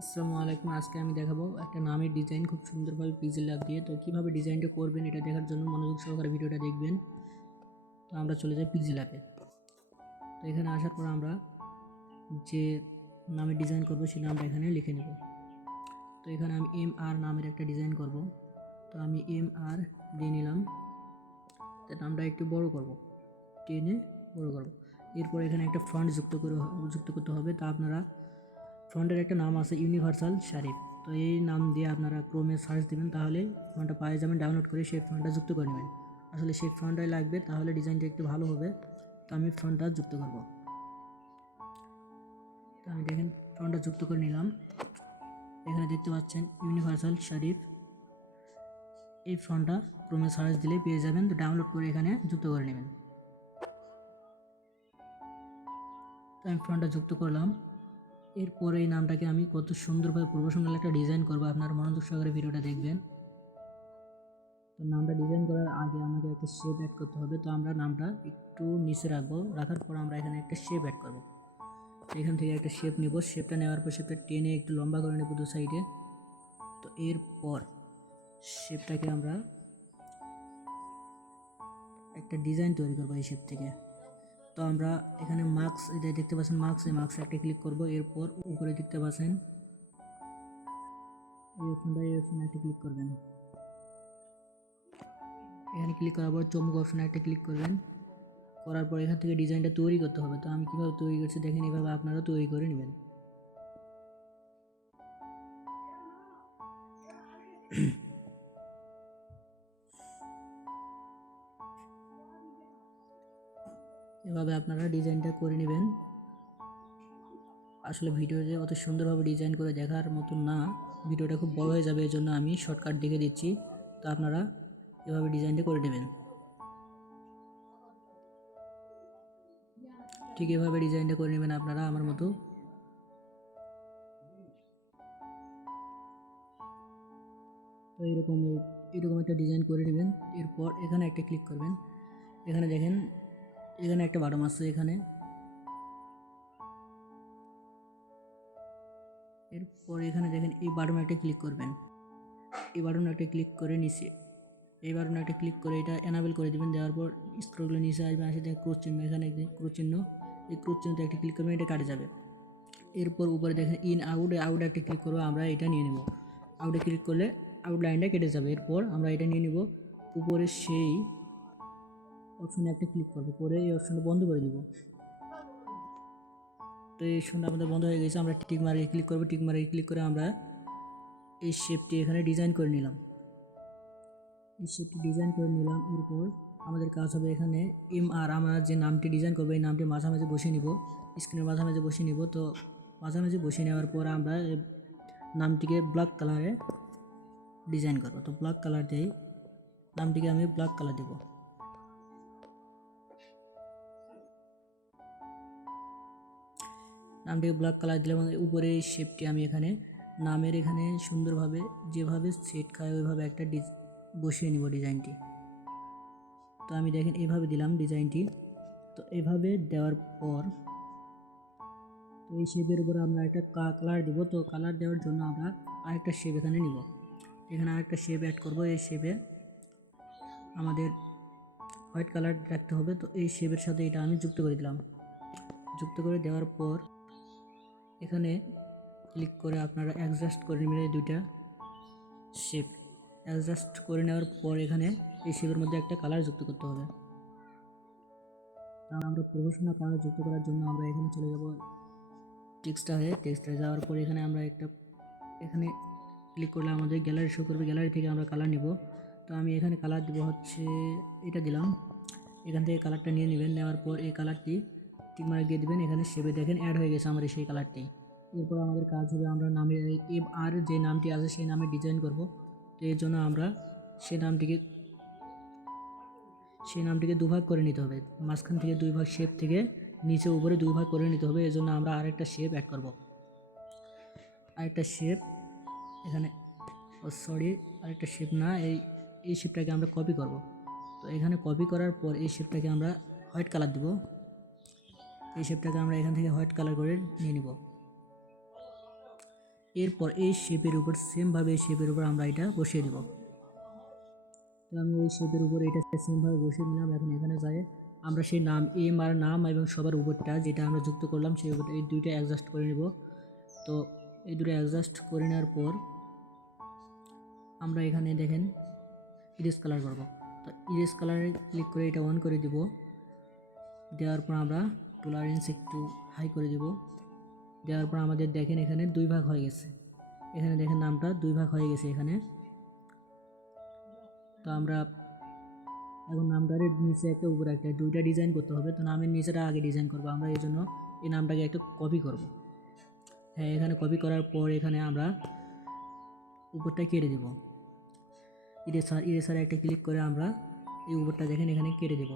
আসসালামু আলাইকুম। আজকে আমি দেখাবো একটা নামের ডিজাইন খুব সুন্দরভাবে পিক্সেল ল্যাব দিয়ে। তো কীভাবে ডিজাইনটা করবেন এটা দেখার জন্য মনোযোগ সহকারে ভিডিওটা দেখবেন। তো আমরা চলে যাই পিক্সেল ল্যাবে। তো এখানে আসার পর আমরা যে নামের ডিজাইন করব সেই নামটা এখানে লিখে নেব। তো এখানে আমি MR নামের একটা ডিজাইন করব। তো আমি MR দিয়ে নিলাম। তো নামটা একটু বড় করব, টেনে বড় করব। এরপর এখানে একটা ফন্ট যুক্ত করতে হবে। তা আপনারা ফন্টের একটা নাম আছে ইউনিভার্সাল শারিফ। তো এই নাম দিয়ে আপনারা ক্রোমে সার্চ দেবেন, তাহলে ফন্টটা পেয়ে যাবেন। ডাউনলোড করে সেই ফন্টটা যুক্ত করে নেবেন। আসলে সেই ফন্টটাই লাগবে, তাহলে ডিজাইনটা একটু ভালো হবে। তো আমি ফন্টটা যুক্ত করব। তো আমি দেখেন ফন্টটা যুক্ত করে নিলাম। এখানে দেখতে পাচ্ছেন ইউনিভার্সাল শারিফ। এই ফন্টটা ক্রোমে সার্চ দিলে পেয়ে যাবেন। তো ডাউনলোড করে এখানে যুক্ত করে নেবেন। তো আমি ফন্টটা যুক্ত করলাম। এরপরে এই নামটাকে আমি কত সুন্দরভাবে প্রফেশনাল একটা ডিজাইন করবো, আপনার মনোযোগ সহকারে ভিডিওটা দেখবেন। তো নামটা ডিজাইন করার আগে আমাকে একটা শেপ অ্যাড করতে হবে। তো আমরা নামটা একটু নিচে রাখবো, রাখার পর আমরা এখানে একটা শেপ অ্যাড করবো। তো এখান থেকে একটা শেপ নেব। শেপটা নেওয়ার পর শেপটা টেনে একটু লম্বা করে নেব দু সাইডে। তো এরপর শেপটাকে আমরা একটা ডিজাইন তৈরি করবো এই শেপ থেকে। তো আমরা এখানে মার্কস, এটা দেখতে পাচ্ছেন মার্কস, এই মার্কসে একটা ক্লিক করবো। এরপর উপরে দেখতে পাচ্ছেন এই অপশনে একটা ক্লিক করবেন। এখানে ক্লিক করার পর চমক অপশনে একটা ক্লিক করবেন। করার পর এখান থেকে ডিজাইনটা তৈরি করতে হবে। তো আমি কীভাবে তৈরি করছি দেখেন, এইভাবে আপনারা তৈরি করে নেবেন। এভাবে আপনারা ডিজাইনটা করে নেবেন। আসলে ভিডিওতে অত সুন্দরভাবে ডিজাইন করে দেখার মতন না, ভিডিওটা খুব বড় হয়ে যাবে, এই জন্য আমি শর্টকাট দেখে দিচ্ছি। তো আপনারা এভাবে ডিজাইনটা করে নেবেন। ঠিক এভাবে ডিজাইনটা করে নেবেন আপনারা আমার মতো। তো এরকম একটা ডিজাইন করে নেবেন। এরপর এখানে একটা ক্লিক করবেন। এখানে দেখেন এখানে একটা বাটন আছে। এরপর এখানে দেখেন এই বাটনে একটা ক্লিক করবেন। এই বাটনে একটা ক্লিক করে নিচে এই বাটনে একটা ক্লিক করে এটা এনাবেল করে দেবেন। দেওয়ার পর স্ক্রল করে নিচে আসবে, আসে দেখেন ক্রস চিহ্ন। এখানে ক্রস চিহ্ন, এই ক্রস চিহ্নতে একটা ক্লিক করবেন, এটা কাটে যাবে। এরপর উপরে দেখেন ইন আউট, আউট একটা ক্লিক করবো, আমরা এটা নিয়ে নেব। আউটে ক্লিক করলে আউট লাইনটা কেটে যাবে। এরপর আমরা এটা নিয়ে নেব। উপরে সেই অপশনে একটা ক্লিক করবো, করে এই অপশনটা বন্ধ করে দেবো। তো এই অপশনটা আমাদের বন্ধ হয়ে গেছে। আমরা টিক মারে ক্লিক করবো। টিক মারে ক্লিক করে আমরা এই শেপটি এখানে ডিজাইন করে নিলাম। এরপর আমাদের কাজ হবে এখানে MR, আমরা যে নামটি ডিজাইন করবো এই নামটি মাঝামাঝি বসিয়ে নিব, স্ক্রিনের মাঝামাঝি বসিয়ে নিব। তো মাঝামাঝি বসিয়ে নেওয়ার পর আমরা নামটিকে ব্ল্যাক কালারে ডিজাইন করবো। তো ব্ল্যাক কালার দিই, নামটিকে আমি ব্ল্যাক কালার দেব। নামটিকে ব্ল্যাক কালার দিলাম। উপরে শেপটি আমি এখানে নামের এখানে সুন্দরভাবে যেভাবে সেট খায় ওইভাবে একটা বসিয়ে নিব ডিজাইনটি। তো আমি দেখেন এইভাবে দিলাম ডিজাইনটি। তো এভাবে দেওয়ার পর তো এই শেপের উপরে আমরা একটা কালার দিব। তো কালার দেওয়ার জন্য আমরা আরেকটা শেপ এখানে নিব। এখানে আরেকটা শেপ অ্যাড করব। এই শেপে আমাদের হোয়াইট কালার রাখতে হবে। তো এই শেপের সাথে এটা আমি যুক্ত করে দিলাম। যুক্ত করে দেওয়ার পর এখানে ক্লিক করে আপনারা অ্যাডজাস্ট করে নেবেন এই দুইটা শেপ। অ্যাডজাস্ট করে নেওয়ার পর এখানে এই শেপের মধ্যে একটা কালার যুক্ত করতে হবে। আমরা প্রফেশনাল কালার যুক্ত করার জন্য আমরা এখানে চলে যাব টেক্সটারে যাওয়ার পর এখানে আমরা এখানে ক্লিক করলে আমাদের গ্যালারি শো করবে। গ্যালারি থেকে আমরা কালার নিব। তো আমি এখানে কালার দেবো হচ্ছে এটা দিলাম। এখান থেকে কালারটা নিয়ে নেবেন। নেওয়ার পর এই কালারটি টিক মার্ক দিয়ে দেবেন। এখানে শেপে দেখেন অ্যাড হয়ে গেছে আমার সেই কালারটি। এরপর আমাদের কাজ হবে আমরা নামের MR যে নামটি আছে সেই নামে ডিজাইন করব। তো এর জন্য আমরা সেই নামটিকে দুভাগ করে নিতে হবে। মাঝখান থেকে দুই ভাগ, শেপ থেকে নিচে উপরে দুই ভাগ করে নিতে হবে। এজন্য আমরা আরেকটা শেপ অ্যাড করব। আরেকটা শেপ এখানে আরেকটা শেপ না, এই শেপটাকে আমরা কপি করব। তো এখানে কপি করার পর এই শেপটাকে আমরা হোয়াইট কালার দিব। এই শেপটাকে আমরা এখান থেকে হোয়াইট কালার করে নিয়ে নিব। এরপর এই শেপের উপর সেমভাবে শেপের উপর আমরা এটা বসিয়ে দেব। তো আমি ওই শেপের উপর এটা সেমভাবে বসিয়ে দিলাম। এখন এখানে যাই আমরা সেই নাম এম আর নাম এবং সবার উপরটা যেটা আমরা যুক্ত করলাম সেই উপরটা এই দুইটা অ্যাডজাস্ট করে নেব। তো এই দুটো অ্যাডজাস্ট করে নেওয়ার পর আমরা এখানে দেখেন ইরেজ কালার করব। তো ইরেজ কালারে ক্লিক করে এটা অন করে দিব। দেওয়ার পর আমরা টলারেন্স একটু হাই করে দিব। দেওয়ার পর আমাদের দেখেন এখানে 2 ভাগ হয়ে গেছে। এখানে দেখেন নামটা 2 ভাগ হয়ে গেছে এখানে। তো আমরা এখন নামটার নিচে একটা উপরে একটা দুইটা ডিজাইন করতে হবে। তো নামের নিচেটা আগে ডিজাইন করব আমরা, এই জন্য এই নামটাকে একটু কপি করব। হ্যাঁ, এখানে কপি করার পর এখানে আমরা উপরটা কেটে দেব। ইরেসারে একটা ক্লিক করে আমরা এই উপরটা দেখেন এখানে কেটে দেব।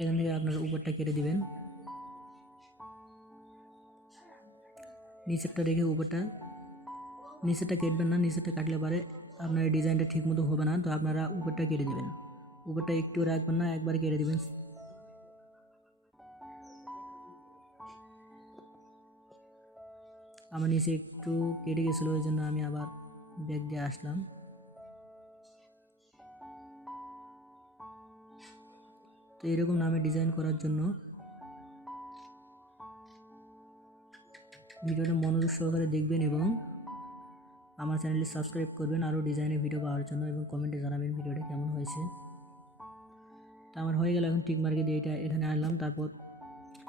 এখান থেকে আপনার উপরটা কেটে দিবেন। নিচেরটা রেখে উপরটা, নিচেরটা কেটবেন না, নিচেরটা কাটলে পারে আপনার ডিজাইনটা ঠিক মতো হবে না। তো আপনারা উপরটা কেটে দিবেন, উপরটা একটু রাখবেন না, একবার কেটে দিবেন। আমার নিচে একটু কেটে গেছিলো, ওই জন্য আমি আবার ব্যাক দিয়ে আসলাম। তো এরকম নামে ডিজাইন করার জন্য ভিডিওটা মনোযোগ সহকারে দেখবেন এবং আমার চ্যানেলটি সাবস্ক্রাইব করবেন আরও ডিজাইনের ভিডিও পাওয়ার জন্য, এবং কমেন্টে জানাবেন ভিডিওটা কেমন হয়েছে। তো আমার হয়ে গেল। এখন টিক মার্কে দিয়ে এটা এখানে আনলাম। তারপর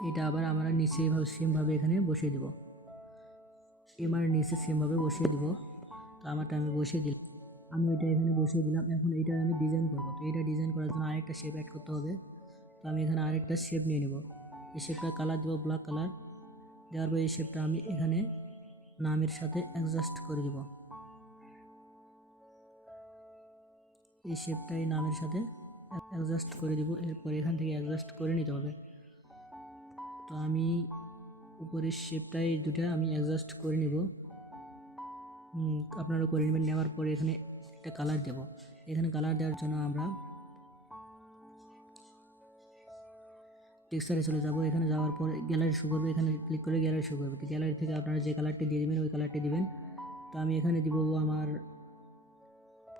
এটা আবার আমরা নিচে সেমভাবে এখানে বসিয়ে দেব। এবার নিচে সেমভাবে বসিয়ে দিব। তো আমারটা আমি বসিয়ে দিলাম, আমি ওইটা এখানে বসিয়ে দিলাম। এখন এইটা আমি ডিজাইন করবো। তো এটা ডিজাইন করার জন্য আরেকটা শেপ অ্যাড করতে হবে। তো আমি এখানে আরেকটা শেপ নিয়ে নেব। এই শেপটা কালার দেবো ব্ল্যাক কালার। দেওয়ার পর এই শেপটা আমি এখানে নামের সাথে অ্যাডজাস্ট করে দেব। এই শেপটা এই নামের সাথে অ্যাডজাস্ট করে দিব। এরপর এখান থেকে অ্যাডজাস্ট করে নিতে হবে। তো আমি উপরের শেপটাই দুটা আমি অ্যাডজাস্ট করে নিব। আপনারা করে নেবেন। নেওয়ার পরে এখানে একটা কালার দেব। এখানে কালার দেওয়ার জন্য আমরা টেক্সচারে চলে যাব। এখানে যাওয়ার পর গ্যালারি শো করবে, এখানে ক্লিক করে গ্যালারি শো করবে। তো গ্যালারি থেকে আপনারা যে কালারটি দিয়ে দেবেন ওই কালারটি দিবেন। তো আমি এখানে দিব আমার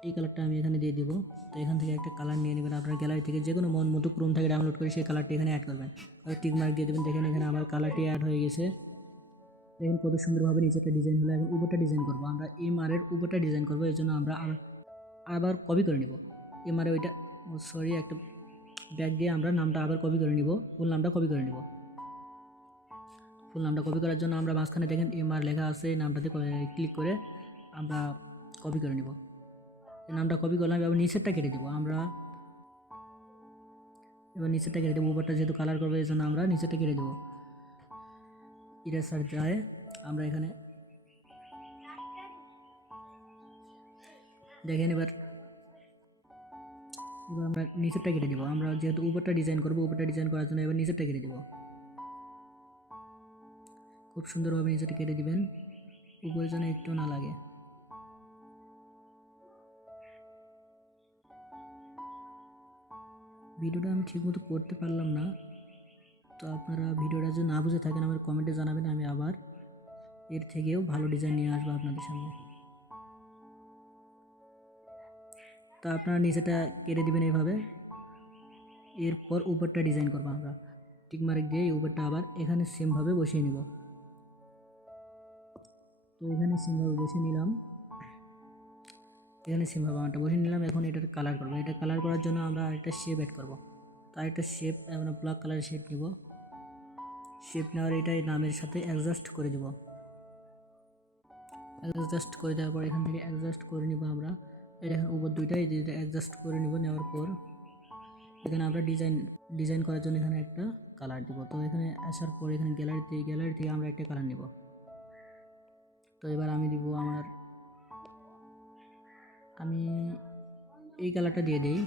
এই কালারটা আমি এখানে দিয়ে দিব। তো এখান থেকে একটা কালার নিয়ে নেবেন। আপনার গ্যালারি থেকে যে কোনো মন মতো ক্রোম থেকে ডাউনলোড করে সেই কালারটি এখানে অ্যাড করবেন। টিক মার্ক দিয়ে দেবেন। দেখেন এখানে আমার কালারটি অ্যাড হয়ে গেছে। দেখেন কত সুন্দরভাবে নিচেরটা ডিজাইন হলো। এখন উপরটা ডিজাইন করবো আমরা, এমআর এর উপরটা ডিজাইন করবো। এই জন্য আমরা আবার কপি করে নিব এমআর ওইটা, সরি একটা ব্যাক দিয়ে আমরা নামটা আবার কপি করে নিব। ফুল নামটা কপি করে নিব। ফুল নামটা কপি করার জন্য আমরা মাঝখানে দেখেন এমআর লেখা আছে, নামটাতে ক্লিক করে আমরা কপি করে নিব। এই নামটা কপি করলাম। এবার নিচেরটা কেটে দিব আমরা, এবার নিচেরটা কেটে দেবো। উপরটা যেহেতু কালার করবো এই জন্য আমরা নিচেরটা কেটে দেবো। ইরেসার যায় আমরা এখানে দেখেন এবার আমরা নিচেরটা কেটে দেবো। আমরা যেহেতু উপরটা ডিজাইন করবো, উপরটা ডিজাইন করার জন্য এবার নিচেরটা কেটে দেবো। খুব সুন্দরভাবে নিচেরটা কেটে দিবেন, উপরে যেন একটু না লাগে। ভিডিওটা আমি ঠিকমতো করতে পারলাম না, তো আপনারা ভিডিওটা যদি না বুঝে থাকেন আমার কমেন্টে জানাবেন, আমি আবার এর থেকেও ভালো ডিজাইন নিয়ে আসবো আপনাদের সামনে। তো আপনারা নিচেটা কেটে দিবেন এইভাবে। এরপর উপরটা ডিজাইন করবো আমরা, টিক মার্ক দিয়ে এই উপরটা আবার এখানে সেমভাবে বসিয়ে নিব। তো এখানে সেমভাবে বসিয়ে নিলাম, এখানে সেমভাবে আমারটা বসিয়ে নিলাম। এখন এটার কালার করবো। এটা কালার করার জন্য আমরা আরেকটা শেপ অ্যাড করবো। তো আরেকটা শেপ আমরা ব্ল্যাক কালারের শেপ নিব। শেপ নেওয়ার এটাই নামের সাথে অ্যাডজাস্ট করে দেব। অ্যাডজাস্ট করে দেওয়ার পর এখান থেকে অ্যাডজাস্ট করে নিব আমরা। এটা এখন উপর দুইটাই অ্যাডজাস্ট করে নিব। নেওয়ার পর এখানে আমরা ডিজাইন করার জন্য এখানে একটা কালার দিব। তো এখানে আসার পর এখানে গ্যালারি থেকে আমরা একটা কালার নিব। তো এবার আমি দিব আমি এই কালারটা দিয়ে দিই।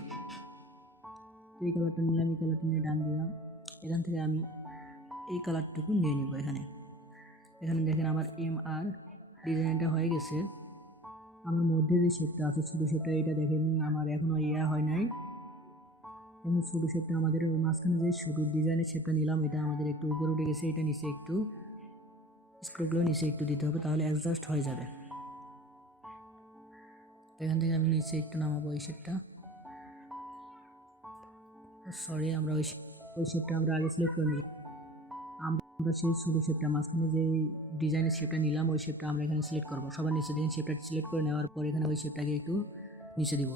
এই কালারটা নিলাম, এই কালারটা নিয়ে ডান দিলাম। এখান থেকে আমি এই কালারটুকু নিয়ে নিব। এখানে দেখেন আমার এমআর ডিজাইনটা হয়ে গেছে। আমার মধ্যে যে শেপটা আছে ছোটো শেপটা, এটা দেখেন আমার এখনও হয় নাই। এবং ছোটো শেপটা আমাদের মাঝখানে যে ছোটো ডিজাইনের শেপটা নিলাম এটা আমাদের একটু উপরে উঠে গেছে, এটা নিচে একটু স্ক্রুগুলো নিচে একটু দিতে হবে, তাহলে অ্যাডজাস্ট হয়ে যাবে। এখান থেকে আমি নিচে একটু নামাবো এই শেপটা। সরি, আমরা ওই শেপটা আমরা আগে সিলেক্ট করে নেব। আমরা সেই ছোটো শেপটা মাঝখানে যে ডিজাইনের শেপটা নিলাম ওই শেপটা আমরা এখানে সিলেক্ট করবো। সবার নিচে দেখেন শেপটা সিলেক্ট করে নেওয়ার পর এখানে ওই শেপটাকে একটু নিচে দিব।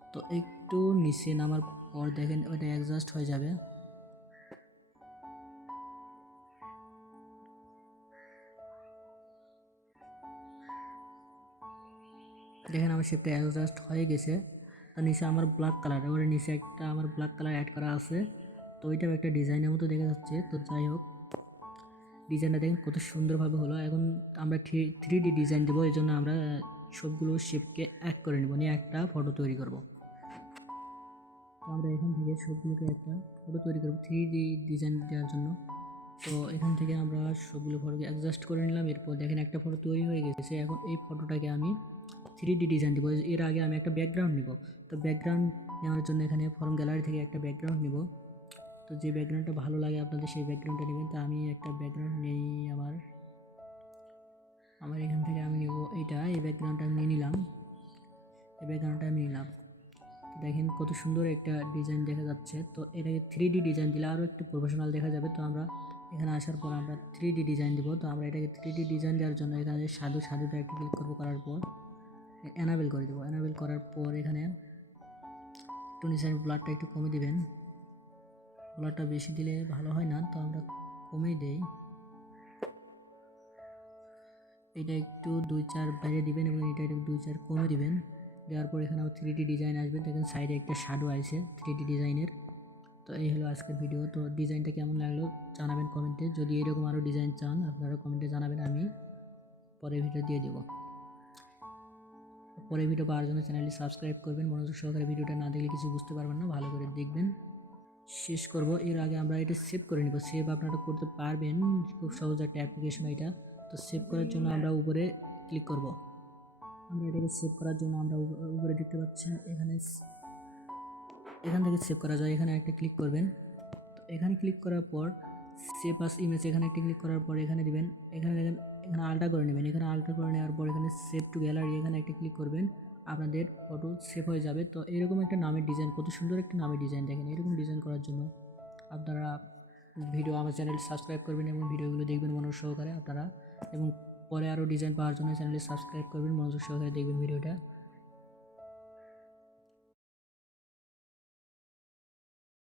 তো একটু নিচে নামার পর দেখেন ওইটা অ্যাডজাস্ট হয়ে যাবে। দেখেন আমার শেপটা অ্যাডজাস্ট হয়ে গেছে। তো নিচে আমার ব্ল্যাক কালার, ওর নিচে একটা আমার ব্ল্যাক কালার অ্যাড করা আছে, তো ওইটাও একটা ডিজাইনের মতো দেখা যাচ্ছে। তো যাই হোক, ডিজাইনটা দেখেন কত সুন্দরভাবে হলো। এখন আমরা 3D ডিজাইন দেবো, এই জন্য আমরা সবগুলো শেপকে এক করে নেব, নিয়ে একটা ফটো তৈরি করব। তো আমরা এখান থেকে সবগুলোকে একটা ফটো তৈরি করব 3D ডিজাইন দেওয়ার জন্য। তো এখান থেকে আমরা সবগুলো ফটোকে অ্যাডজাস্ট করে নিলাম। এরপর দেখেন একটা ফটো তৈরি হয়ে গেছে। এখন এই ফটোটাকে আমি 3D ডিজাইন দেবো। এর আগে আমি একটা ব্যাকগ্রাউন্ড নিব। তো ব্যাকগ্রাউন্ড নেওয়ার জন্য এখানে ফর্ম গ্যালারি থেকে একটা ব্যাকগ্রাউন্ড নিব। তো যে ব্যাকগ্রাউন্ডটা ভালো লাগে আপনাদের সেই ব্যাকগ্রাউন্ডটা নেবেন। তো আমি একটা ব্যাকগ্রাউন্ড নেই, আমার এখান থেকে আমি নিব এইটা, এই ব্যাকগ্রাউন্ডটা আমি নিয়ে নিলাম। এই ব্যাকগ্রাউন্ডটা আমি নিলাম। দেখেন কত সুন্দর একটা ডিজাইন দেখা যাচ্ছে। তো এটাকে 3D ডিজাইন দিলে আরও একটু প্রফেশনাল দেখা যাবে। তো আমরা এখানে আসার পর আমরা 3D ডিজাইন দেবো। তো আমরা এটাকে 3D ডিজাইন দেওয়ার জন্য এখানে সাধুটা একটু ক্লিক করবো, করার পর এনাবেল করে দেবো। এনাবেল করার পর এখানে একটু নিচের ব্লাডটা একটু কমে দিবেন। ব্লাডটা বেশি দিলে ভালো হয় না, তো আমরা কমেই দেই। এটা একটু 2-4 বাইরে দিবেন এবং এটা একটু 2-4 কমে দিবেন। দেওয়ার পর এখানে 3D ডিজাইন আসবে। দেখেন সাইডে একটা শ্যাডো আছে 3D ডিজাইনের। তো এই হলো আজকের ভিডিও। তো ডিজাইনটা কেমন লাগলো জানাবেন কমেন্টে। যদি এরকম আরও ডিজাইন চান আপনারা কমেন্টে জানাবেন, আমি পরের ভিডিও দিয়ে দেবো। পরের ভিডিও পাওয়ার জন্য চ্যানেলটি সাবস্ক্রাইব করবেন। মনোযোগ সহকারে ভিডিওটা না দেখলে কিছু বুঝতে পারবেন না, ভালো করে দেখবেন। শেষ করব, এর আগে আমরা এটা সেভ করে নিব। সেভ আপনারা করতে পারবেন, খুব সহজ একটা অ্যাপ্লিকেশন এটা। তো সেভ করার জন্য আমরা উপরে ক্লিক করব। আমরা এটাকে সেভ করার জন্য আমরা উপরে দেখতে পাচ্ছেন এখান থেকে সেভ করা যায়। এখানে একটা ক্লিক করবেন। তো এখানে ক্লিক করার পর সেভ আস ইমেজ, এখানে একটা ক্লিক করার পর এখানে দিবেন। এখানে দেখেন এখানে আলট্রা করে নেবেন। এখানে আলট্রা করে নেওয়ার পর এখানে সেভ টু গ্যালারি, এখানে একটা ক্লিক করবেন, আপনাদের ফটো সেভ হয়ে যাবে। তো এরকম একটা নামের ডিজাইন, কত সুন্দর একটা নামের ডিজাইন দেখেন। এরকম ডিজাইন করার জন্য আপনারা আমার চ্যানেলটি সাবস্ক্রাইব করবেন এবং ভিডিওগুলো দেখবেন মনোযোগ সহকারে আপনারা, এবং পরে আরও ডিজাইন পাওয়ার জন্য চ্যানেলটি সাবস্ক্রাইব করবেন, মনোযোগ সহকারে দেখবেন ভিডিওটা।